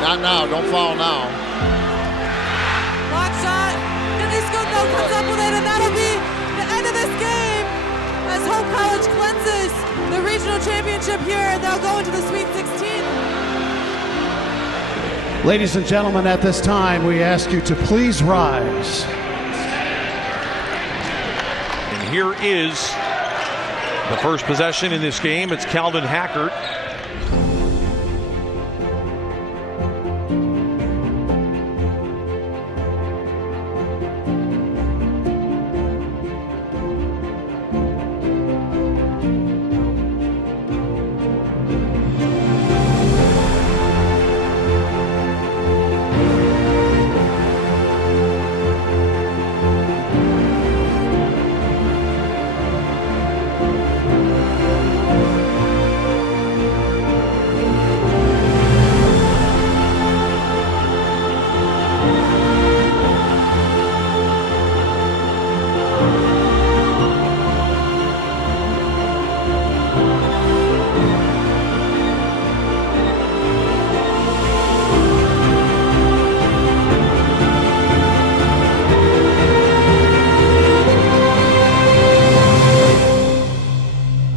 Not now. Don't foul now. Block shot. Danisco comes up with it, and that'll be the end of this game as Hope College cleanses the regional championship here, and they'll go into the Sweet 16. Ladies and gentlemen, at this time, we ask you to please rise. And here is the first possession in this game. It's Calvin Hackert.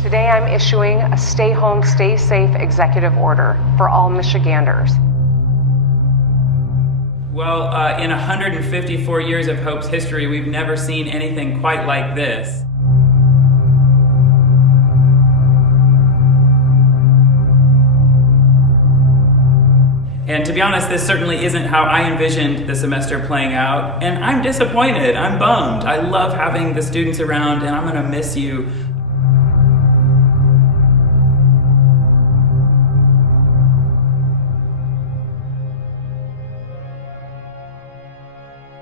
Today I'm issuing a stay home, stay safe executive order for all Michiganders. Well, in 154 years of Hope's history, we've never seen anything quite like this. And to be honest, this certainly isn't how I envisioned the semester playing out, and I'm disappointed, I'm bummed. I love having the students around, and I'm gonna miss you.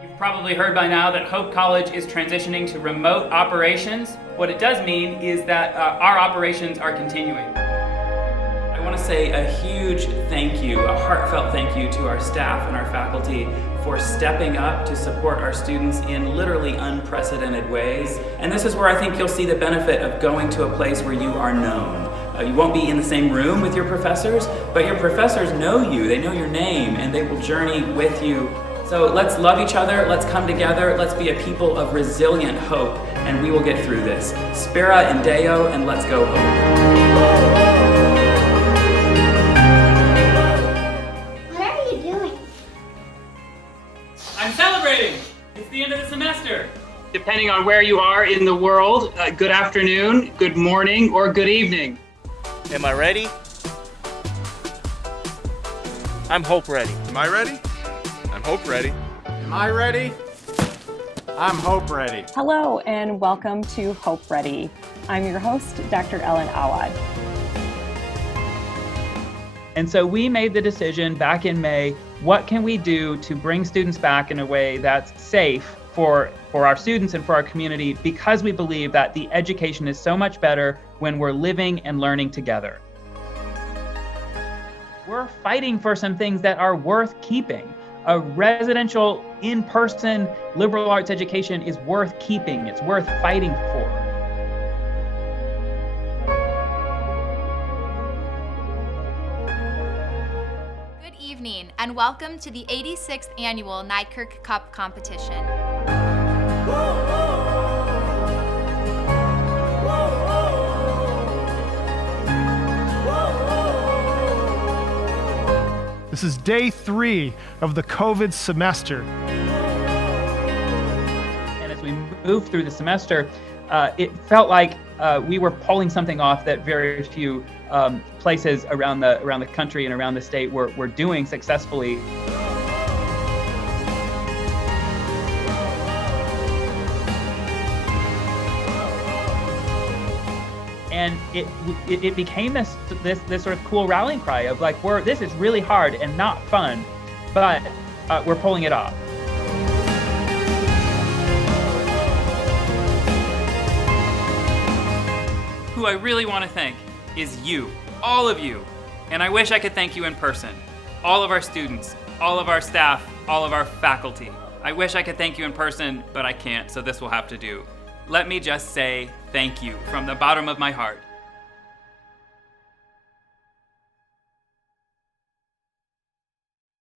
You've probably heard by now that Hope College is transitioning to remote operations. What it does mean is that our operations are continuing. I want to say a huge thank you, a heartfelt thank you to our staff and our faculty for stepping up to support our students in literally unprecedented ways. And this is where I think you'll see the benefit of going to a place where you are known. You won't be in the same room with your professors, but your professors know you, they know your name, and they will journey with you. So let's love each other, let's come together, let's be a people of resilient hope, and we will get through this. Spera and Deo, and let's go Hope. What are you doing? I'm celebrating! It's the end of the semester. Depending on where you are in the world, good afternoon, good morning, or good evening. Am I ready? I'm Hope ready. Am I ready? I'm Hope ready. Am I ready? I'm Hope ready. Hello and welcome to Hope Ready. I'm your host, Dr. Ellen Awad. And so we made the decision back in May, what can we do to bring students back in a way that's safe for our students and for our community, because we believe that the education is so much better when we're living and learning together. We're fighting for some things that are worth keeping. A residential, in-person liberal arts education is worth keeping. It's worth fighting for. Good evening, and welcome to the 86th Annual Nykirk Cup Competition. This is day 3 of the COVID semester. And as we moved through the semester, it felt like we were pulling something off that very few places around the country and around the state were doing successfully. And it became this sort of cool rallying cry of like, this is really hard and not fun, but we're pulling it off. Who I really want to thank is you, all of you. And I wish I could thank you in person. All of our students, all of our staff, all of our faculty. I wish I could thank you in person, but I can't, so this will have to do. Let me just say thank you from the bottom of my heart.